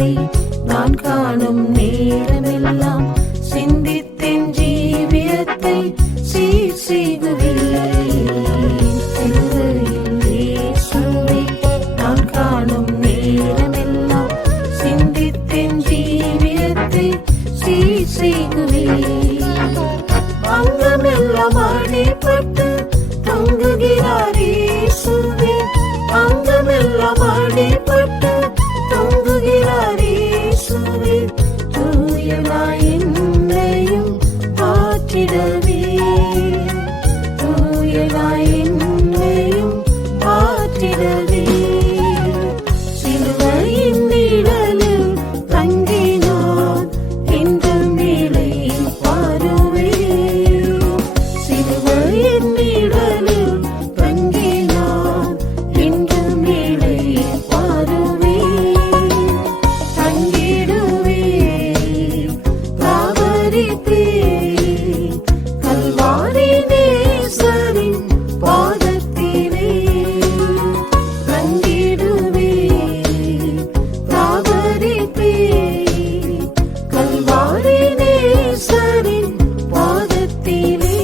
உம்மை நான் காணும் நேரமெல்லாம் சிந்தித்தேன் ஜீவியத்தை சீர் செய்குவேன். சிலுவையில் இயேசுவை நான் காணும் நேரமெல்லாம் சிந்தித்தேன் ஜீவியத்தை சீர் செய்குவேன். அங்கமெல்லாம் அடிபட்டு தொங்குகிறார் இயேசுவே, அங்கமெல்லாம் அடிபட்டு தொங்குகிறார் இயேசுவே, தூயனாய் என்னையும் மாற்றிடவே, தூயனாய் என்னையும் மாற்றிடவே. சிலுவையின் நிழலில் தங்கினான் என்ற மேலை பாருவேன், சிலுவையின் நிழலில் தங்கினான் என்ற மேலை பாருவேன். தங்கிடுவேன், தாவரிப்பேன் கல்வாரி நேசரின் பாதத்திலே. தங்கிடுவேன், தாவரிப்பேன் கல்வாரி நேசரின் பாதத்திலே.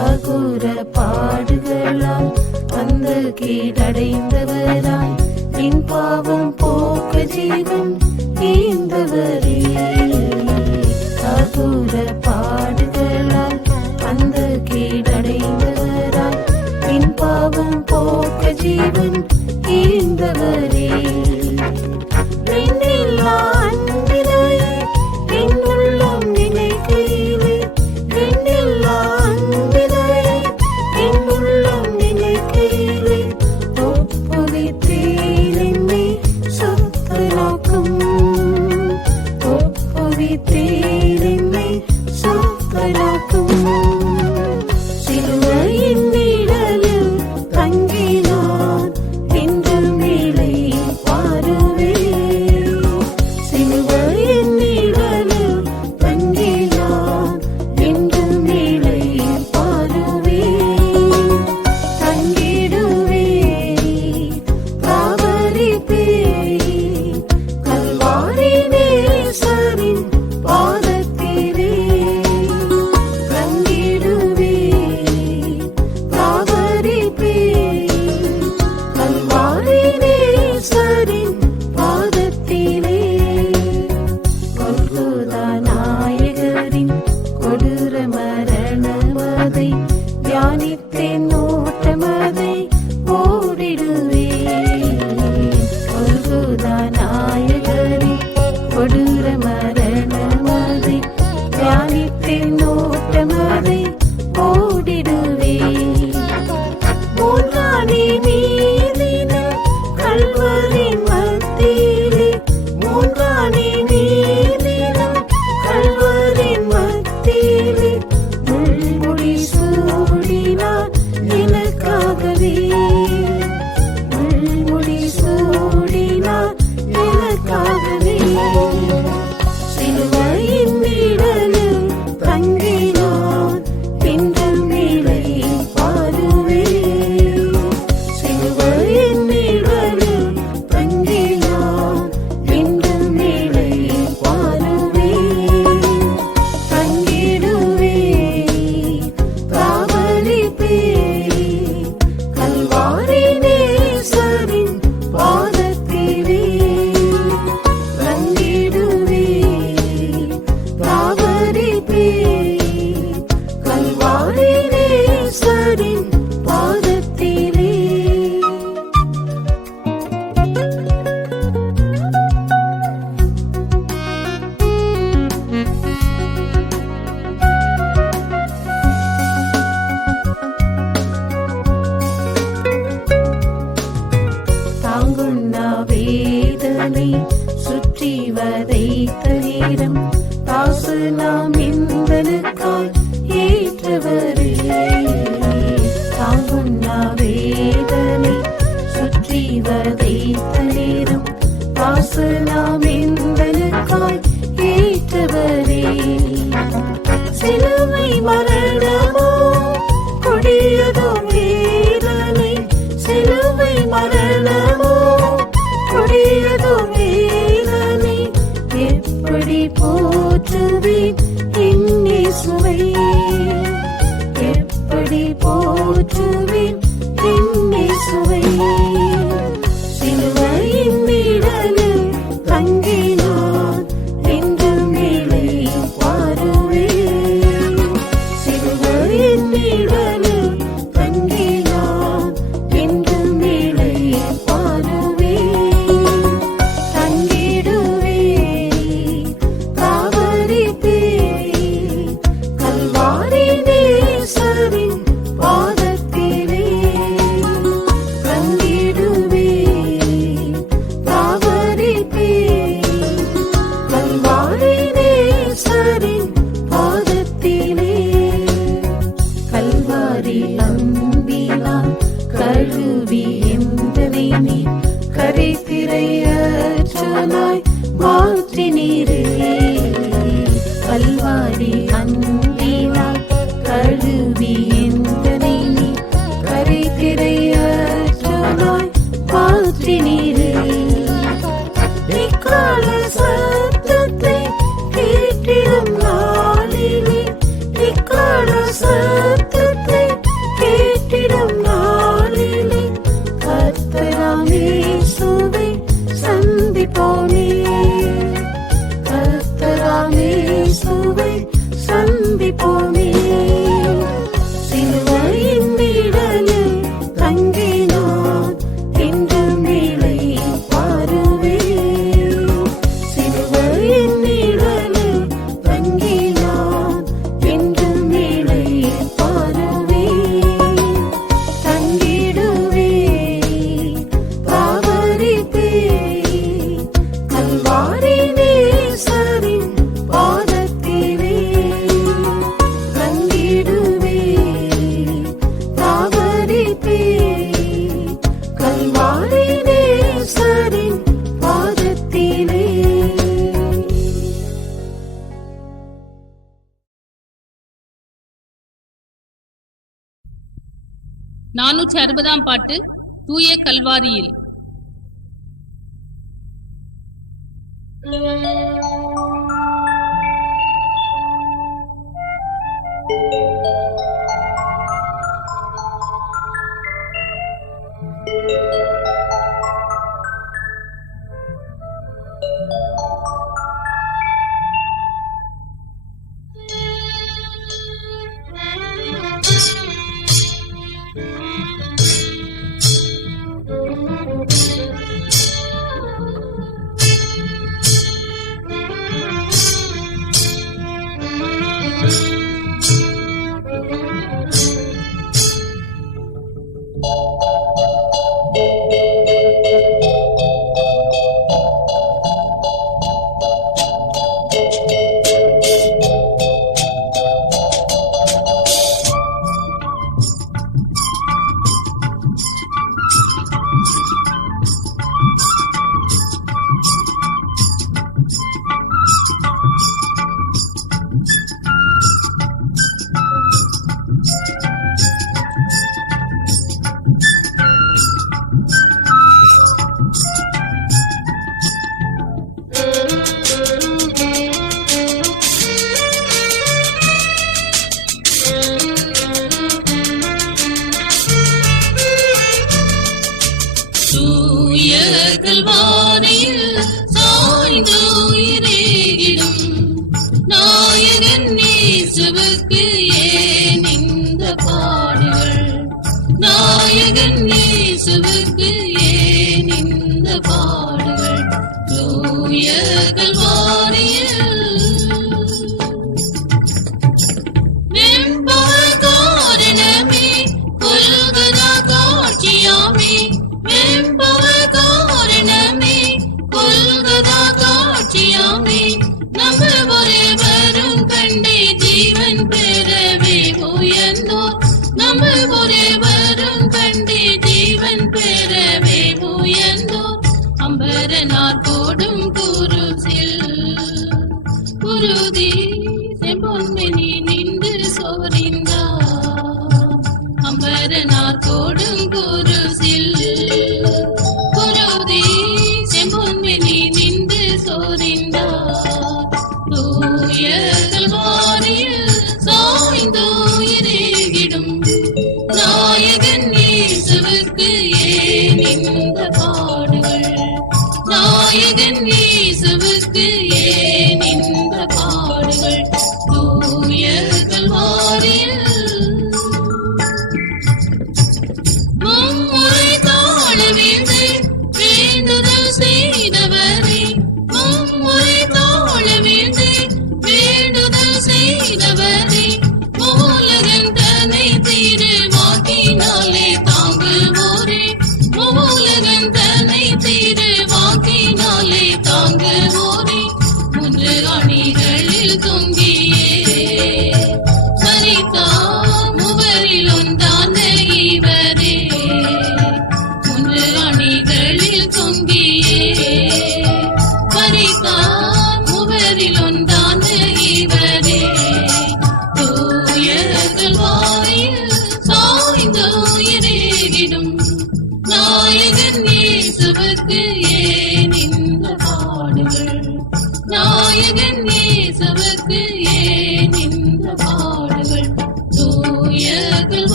அகூர பாடுகளால் வந்து கீழடைந்தவராய் என் பாவம் போக்க ஜீவன் ஈந்தவரே. அகூர பாடுகளால் வந்து கீழடைந்தவராய் என் பாவம் போக்க ஜீவன் ஈந்தவரே. எண்ணில்லா அன்பினாயே என் உள்ளம் நினைக்கையிலே, எண்ணில்லா அன்பினாயே என் உள்ளம் நினைக்கையிலே, ஒப்புவித்தேன் என்னை சுத்தனாக்கும், ஒப்புவித்தேன் என்னை சுத்தனாக்கும். சிலுவையின் நிழலில் தங்கினான் என்ற மேலை பாருவேன், கழுவி எந்தனை நீ கரைத்திரையற்றனாய் மாற்றினீரே. கல்வாரி அன்பினால் கழுவி எந்தனை நீ கரைத்திரையற்றனாய் மாற்றினீரே. இக்கால சத்தத்தை கேட்டிடும் நாளிலே, இக்கால சத்தத்தை கேட்டிடும் நாளிலே கர்த்தராம் இயேசுவை சந்திப்போமே. கர்த்தராம் இயேசுவை சந்திப்போமே. சிலுவையின் நிழலில் தங்கினான் என்றும் நிலை பாருவேன். சிலுவையின் நிழலில் தங்கினான் என்றும் நிலை பாருவேன். தங்கிடுவேன், தாவரிப்பேன் கல்வாரி நேசரின் பாதத்திலே. தங்கிடுவேன், தாவரிப்பேன் கல்வாரி நேசரின் பாதத்திலே. 460 பாட்டு. தூய கல்வாரியில். நாயகன்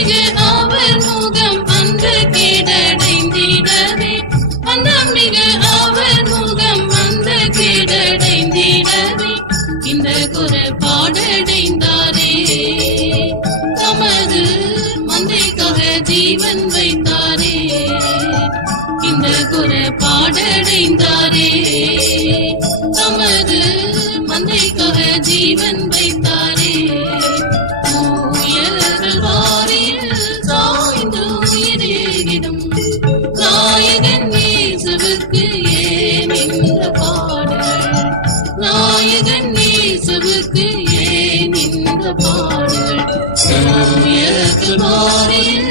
மிகு அவர் முகம் அன்று கீழடைந்திடவே அந்தம் மிகு அவர் முகம் அன்று கீழடைந்திடவே இந்த குறை பாடடைந்தாரே தமது மந்தைக்காக ஜீவன் வைத்தாரே இந்த குறை பாடடைந்தாரே தமது மந்தைக்காக ஜீவன் வைத்தாரே உயர்கள் வாரியில் சாய்ந்து உயிரேகிடும் நாயகன் இயேசுவுக்கு ஏன் இந்த பாடல் நாயகன் இயேசுவுக்கு ஏன் இந்த பாடல் உயர்கள் வாரியில்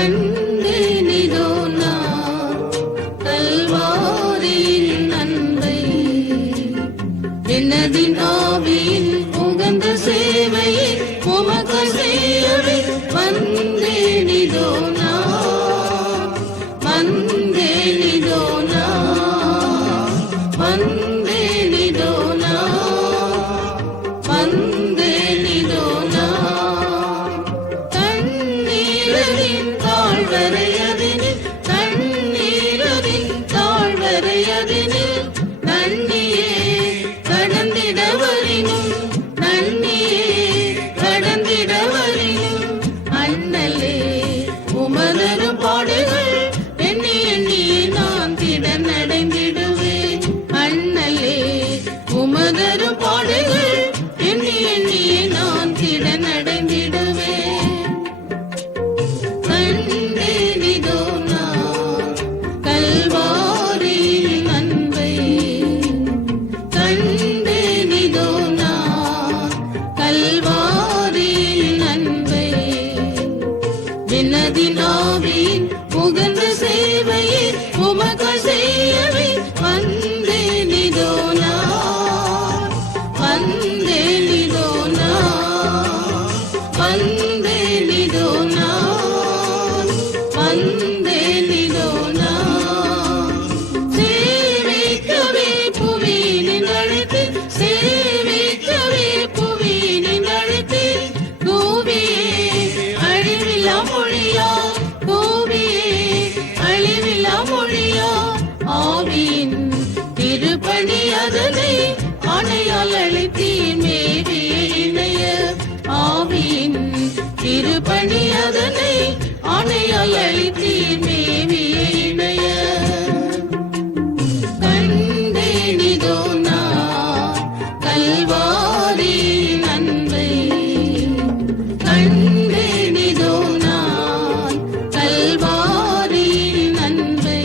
கண்டேனிதோ நான் கல்வாரியின் அன்பை. என்னதின் ஆவியின் உகந்த சேவையை உமக்கு செய்யவே வந்தேனிதோ நான். வந்தேனிதோ நான். வந்தேனிதோ நான். வந்தேனிதோ நான். தண்ணீரின் தாழ்வரையதினில் தண்ணீரின் தாழ்வரையதினில் நன்னியே கடந்திட வரினும் நன்னியே கடந்திட வரினும் அண்ணலே உமதரு பாடுகள் எண்ணி எண்ணியே நான் திடன் அடைந்திடுவேன். அண்ணலே உமதரு பாடுகள் எண்ணி எண்ணியே நான் திடன் அடைந்திடுவேன். கண்டேனிதோ நான் கல்வாரியின் அன்பை. கண்டேனிதோ நான் கல்வாரியின் அன்பை. விண்ணதின் ஆவியின் உகந்த சேவையை உமக்கு செய்யவே வந்தேனிதோ நான். வந்தேனிதோ நான். வந்தேனிதோ நான். வந்தேனிதோ நான். சேவிக்கவே புவியினின் அழைத்து சேவிக்கவே புவியினின் அழைத்து கூவியே அழிவில்லா மொழியா கூவியே அழிவில்லா மொழியா ஆவியின் திருப்பணி அதனை ஆணையால் அழைத்தீர் மேவிய இணைய. ஆவியின் திருப்பணி அதனை ஆணையால் அழைத்தீர் மேவிய இணைய. கண்டேனிதோ நான் கல்வாரியின் அன்பை. கண்டேனிதோ நான் கல்வாரியின் அன்பை.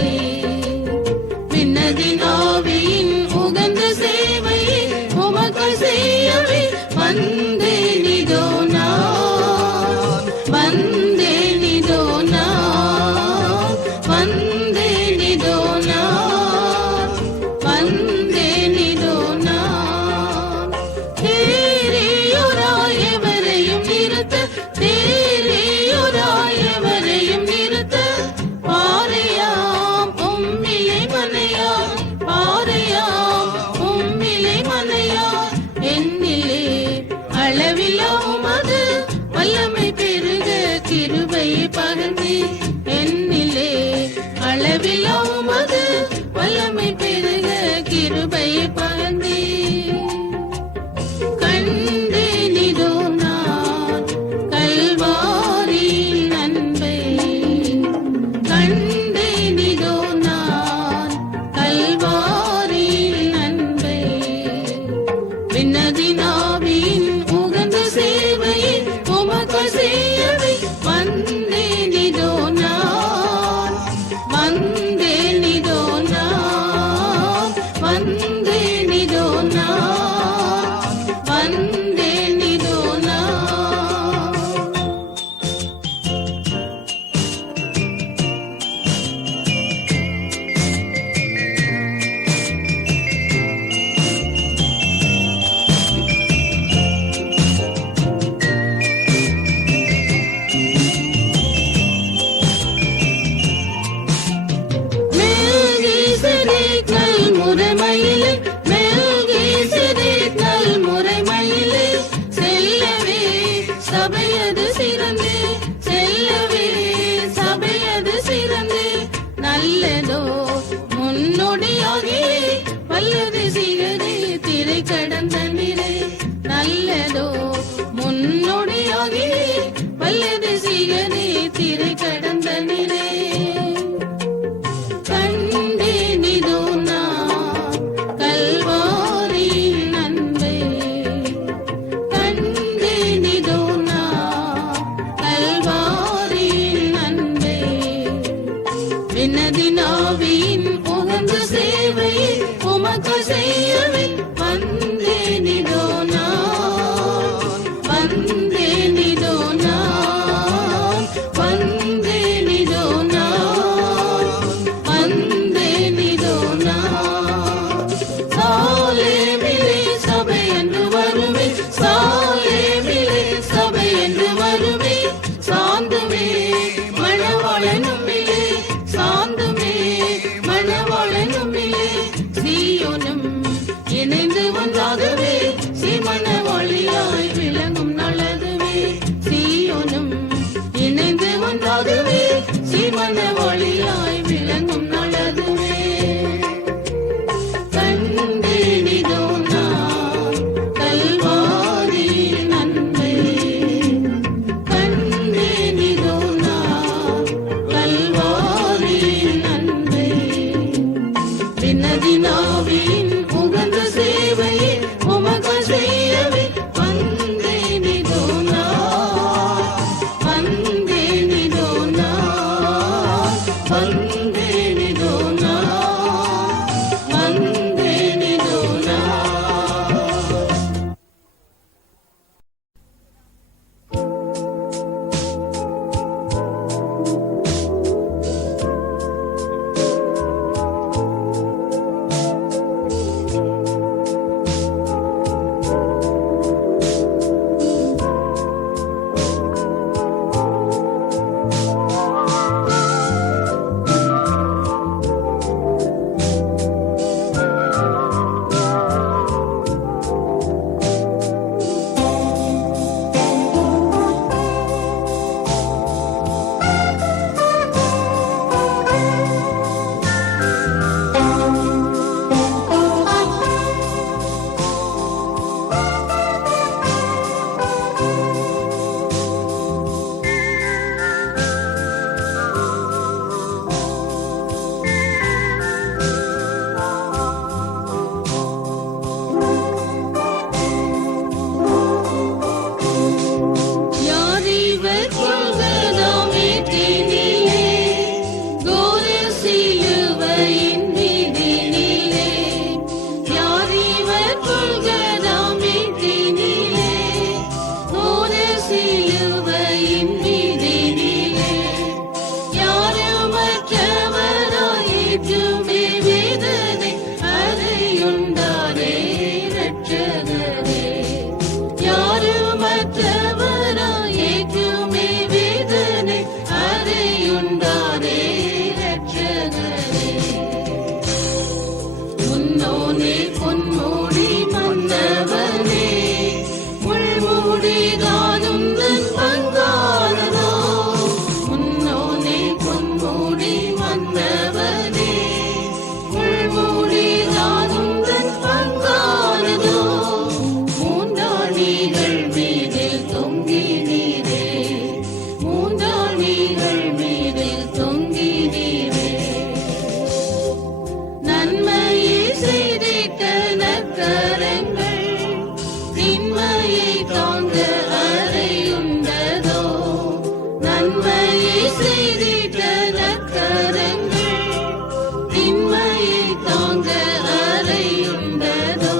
விண்ணதின் ஆவியின் உகந்த சேவையை உமக்கு செய்யவே வந்தேனிதோ நான். வந்தேனிதோ நான். வந்தேனிதோ நான். வந்தேனிதோ நான். தேறியோராய் எவரையும் நிறுத்த தேறியோராய் எவரையும் நிறுத்த பாறையாம் உம்மிலை மனையாம் பாறையாம் உம்மிலை மனையாம் என்னிலே அளவிலா உமது வல்லமை பெருக கிருபையை பகிர்ந்து. என்னிலே அளவிலா உமது வல்லமை பெருக கிருபையை பகிர்ந்து. கண்டேனிதோ நான் கல்வாரியின் அன்பை. கண்டேனிதோ நான் கல்வாரியின் அன்பை. விண்ணதின் ஆவியின் உகந்த சேவையை உமக்கு செய்யவே வந்தேனிதோ நான். வந்தேனிதோ அறையுண்டாரே இரட்சகரே. முன்னோனே பொன்மூடி மன்னவனே, முள்மூடி தானும் தன் பங்கானதோ. முன்னோனே பொன்மூடி மன்னவனே, முள்மூடி தானும் தன் பங்கானதோ. மூன்றாணிகள் மீதில் தொங்கினீரே, மூன்றாணிகள் மீதில் தொங்கினீரே. நன்மையை செய்திட்ட நற்கரங்கள், தின்மையை தாங்க அறையுண்டதோ. நன்மையை செய்திட்ட நற்கரங்கள், தின்மையை தாங்க அறையுண்டதோ.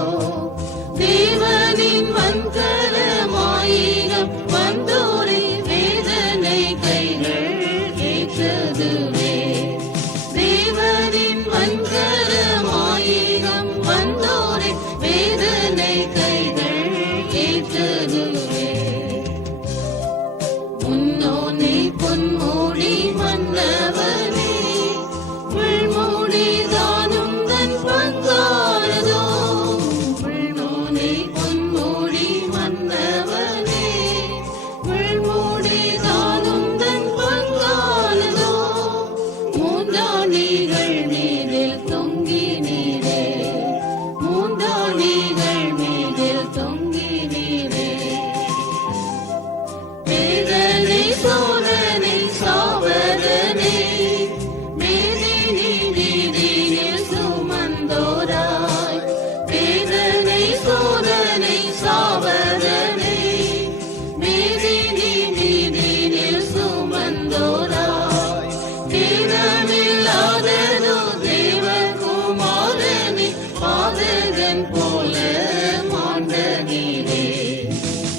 தேவனின் வன்கரமாயிரம் வந்தோரை வேதனை கைகள் ஏற்றதுவே. தேவனின் வன்கரமாயிரம் வந்தோரை வேதனை கைகள் ஏற்றதுவே. முன்னோனே பொன்மூடி மன்னவனே, முள்மூடி தானும் தன் பங்கானதோ. முன்னோனே பொன்மூடி மன்னவனே, முள்மூடி தானும் தன் பங்கானதோ. மூன்றாணிகள் மீதில் தொங்கினீரே, மூன்றாணிகள் மீதில் தொங்கினீரே. வேதனை சோதனை சாவதனை, மேதினி நீதினில் சுமந்தோராய். வேதனை சோதனை சாவதனை, மேதினி நீதினில் சுமந்தோராய். தீரமில்லாததோ தேவகுமாரனே, பாதகன் போல மாண்டனீரே.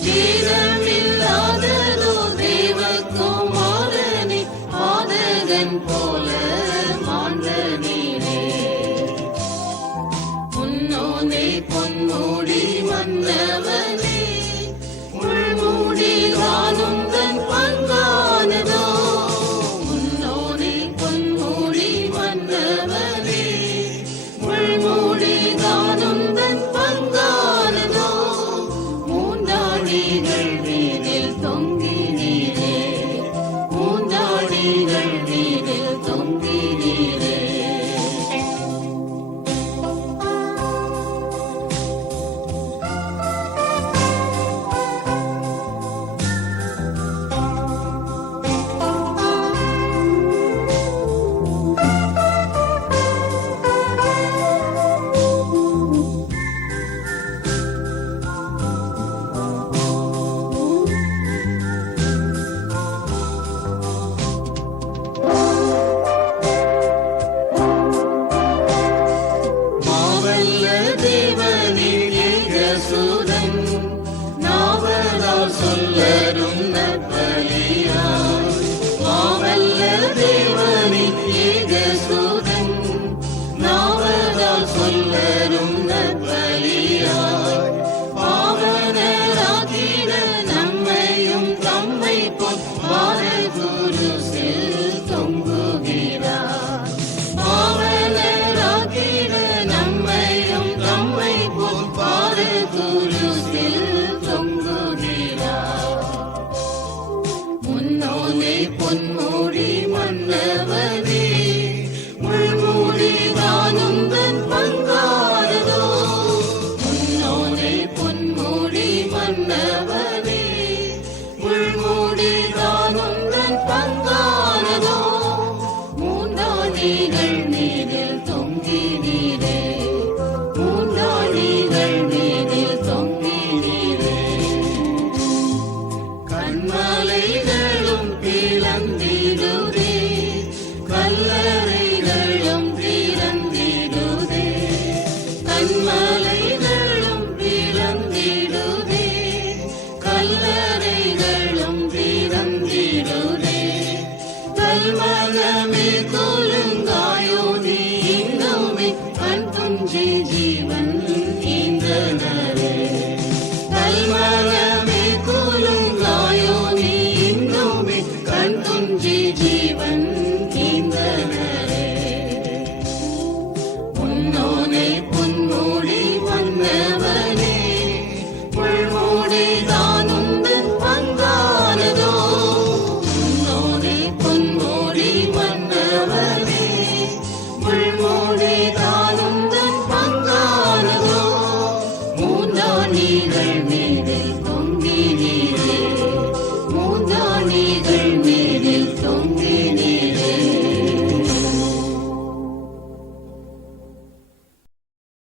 தீரமில்லாததோ தேவகுமாரனே, பாதகன் போல மாண்டனீரே. முன்னோனே பொன்மூடி மன்னவனே, முள்மூடி தானும் தன் பங்கானதோ. முன்னோனே பொன்மூடி மன்னவனே, முள்மூடி தானும் தன் பங்கானதோ. மூன்றாணிகள் மீதில் தொங்கினீரே, மூன்றாணிகள் மீதில் தொங்கினீரே. மாவல்ல தேவனின் ஏகசுதன், நாவலால் சொல்லரும் நற்பலியாய். மாவல்ல தேவனின் ஏகசுதன், நாவலால் சொல்லரும் நற்பலியாய். பாவனராக்கிட நம்மையும் தம்மை போல் பாதகுருசில் தொங்குகிறார். பாவனராக்கிட நம்மையும் தம்மை போல் பாதகுருசில் தொங்குகிறார். முன்னோனே பொன்மூடி மன்னவனே, முள்மூடி தானும் தன் பங்கானதோ. முன்னோனே பொன்மூடி மன்னவனே, முள்மூடி தானும் தன் பங்கானதோ. மூன்றாணிகள் மீதில் தொங்கினீரே, மூன்றாணிகள் மீதில் தொங்கினீரே. கண்மலைகளும் பிளந்திடுதே, கல்லறைகளும் திறந்திடுதே. கண்மலைகளும் பிளந்திடுதே, கல்லறைகளும் திறந்திடுதே. கல்மலமே குலுங்காயோ நீ இங்குமே, கண் துஞ்சி ஜீவன்